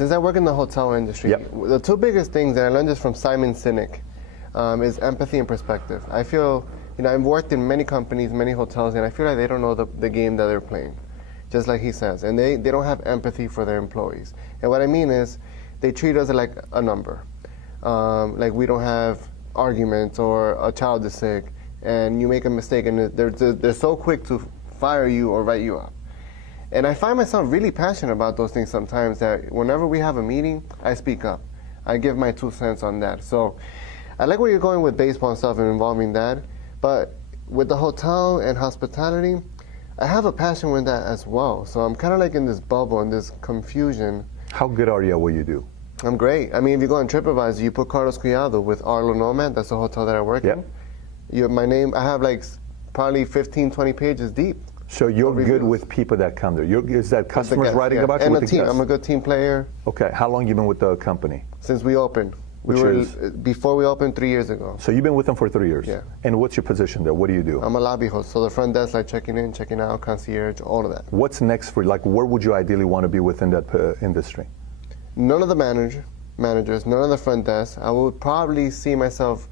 Since I work in the hotel industry, the two biggest things, and I learned this from Simon Sinek, is empathy and perspective. I feel, I've worked in many companies, many hotels, and I feel like they don't know the game that they're playing, just like he says. And they don't have empathy for their employees. And what I mean is, they treat us like a number. Like we don't have arguments or a child is sick, and you make a mistake, and they're so quick to fire you or write you up. And I find myself really passionate about those things sometimes, that whenever we have a meeting, I speak up. I give my 2 cents on that. So I like where you're going with baseball and stuff and involving that, but with the hotel and hospitality, I have a passion with that as well. So I'm kind of like in this bubble and this confusion. How good are you at what you do? I'm great. I mean, if you go on TripAdvisor, you put Carlos Collado with Arlo NoMad, that's the hotel that I work in. My name, I have like probably 15, 20 pages deep. So you're good with people that come there. Is that customers writing about you? And a team. I'm a good team player. Okay. How long you been with the company? Since we opened. Before we opened 3 years ago. So you've been with them for 3 years? Yeah. And what's your position there? What do you do? I'm a lobby host. So the front desk, like checking in, checking out, concierge, all of that. What's next for you? Like, where would you ideally want to be within that industry? None of the managers, none of the front desk. I would probably see myself,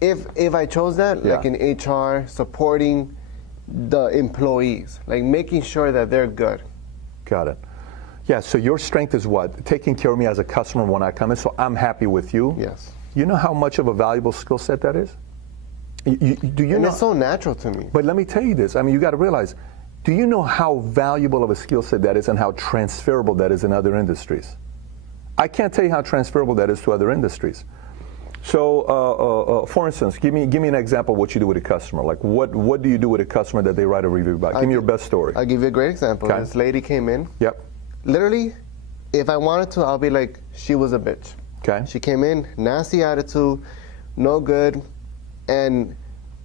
if I chose that, like in HR, supporting the employees, like making sure that they're good. Got it. Yeah, so your strength is what? Taking care of me as a customer when I come in, so I'm happy with you. Yes. You know how much of a valuable skill set that is? Do you know? It's so natural to me. But let me tell you this. I mean, you got to realize, do you know how valuable of a skill set that is and how transferable that is in other industries? I can't tell you how transferable that is to other industries. So, for instance, give me an example of what you do with a customer. Like, what do you do with a customer that they write a review about? Give me your best story. I'll give you a great example. Okay. This lady came in. Yep. Literally, if I wanted to, I'll be like, she was a bitch. Okay. She came in, nasty attitude, no good, and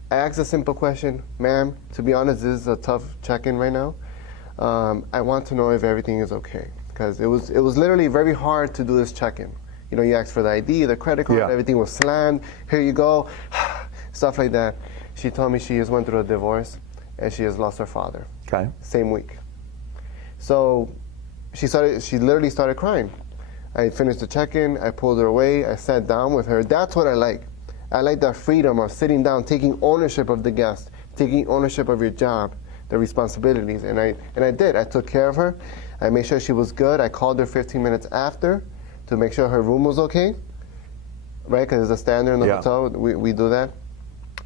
I asked a simple question, ma'am, to be honest, this is a tough check-in right now. I want to know if everything is okay. Because it was literally very hard to do this check-in. You asked for the ID, the credit card, everything was slammed. Here you go, stuff like that. She told me she just went through a divorce and she has lost her father. Okay. Same week. So she literally started crying. I finished the check-in, I pulled her away, I sat down with her. That's what I like. I like that freedom of sitting down, taking ownership of the guest, taking ownership of your job, the responsibilities. And I did. I took care of her. I made sure she was good. I called her 15 minutes after to make sure her room was okay, right? Because it's a standard in the hotel. We do that.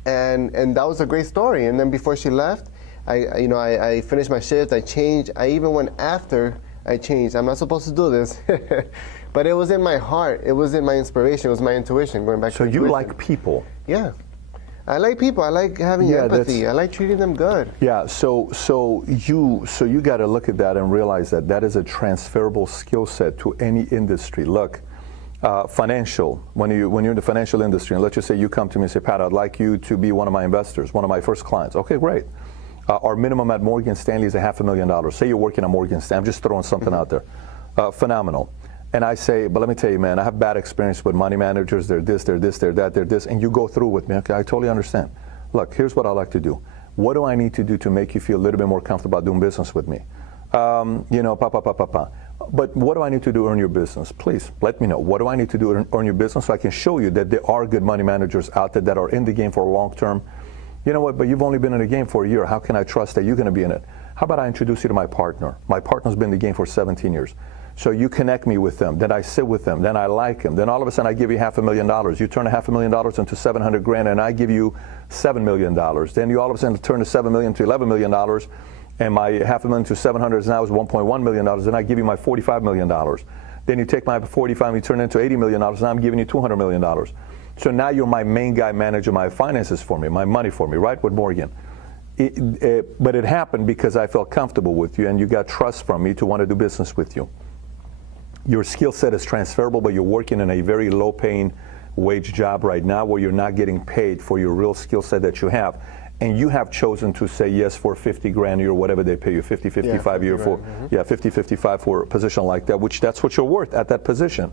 And that was a great story. And then before she left, I finished my shift. I changed. I even went after I changed. I'm not supposed to do this, but it was in my heart. It was in my inspiration. It was my intuition. Going back. So you like people? Yeah. I like people. I like having empathy. I like treating them good. Yeah. So you got to look at that and realize that that is a transferable skill set to any industry. Look, financial. When you're in the financial industry, and let's just say you come to me and say, Pat, I'd like you to be one of my investors, one of my first clients. Okay, great. Our minimum at Morgan Stanley is $500,000. Say you're working at Morgan Stanley. I'm just throwing something out there. Phenomenal. And I say, but let me tell you, man, I have bad experience with money managers. They're this, they're this, they're that, they're this. And you go through with me. Okay, I totally understand. Look, here's what I like to do. What do I need to do to make you feel a little bit more comfortable about doing business with me? But what do I need to do to earn your business? Please let me know. What do I need to do to earn your business so I can show you that there are good money managers out there that are in the game for a long term? You know what, but you've only been in the game for a year. How can I trust that you're going to be in it? How about I introduce you to my partner? My partner's been in the game for 17 years. So you connect me with them, then I sit with them, then I like them, then all of a sudden I give you $500,000. You turn $500,000 into $700,000 and I give you $7 million. Then you all of a sudden turn the $7 million to $11 million and my $500,000 to 700 now is $1.1 million. Then I give you my $45 million. Then you take my 45 and you turn it into $80 million and I'm giving you $200 million. So now you're my main guy managing my finances for me, my money for me, right, with Morgan. But it happened because I felt comfortable with you and you got trust from me to want to do business with you. Your skill set is transferable, but you're working in a very low-paying wage job right now where you're not getting paid for your real skill set that you have. And you have chosen to say yes for 50 grand a year, whatever they pay you, 50, 55 a year for, 50, 55 for a position like that, which that's what you're worth at that position.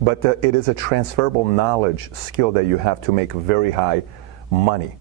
But it is a transferable knowledge skill that you have to make very high money.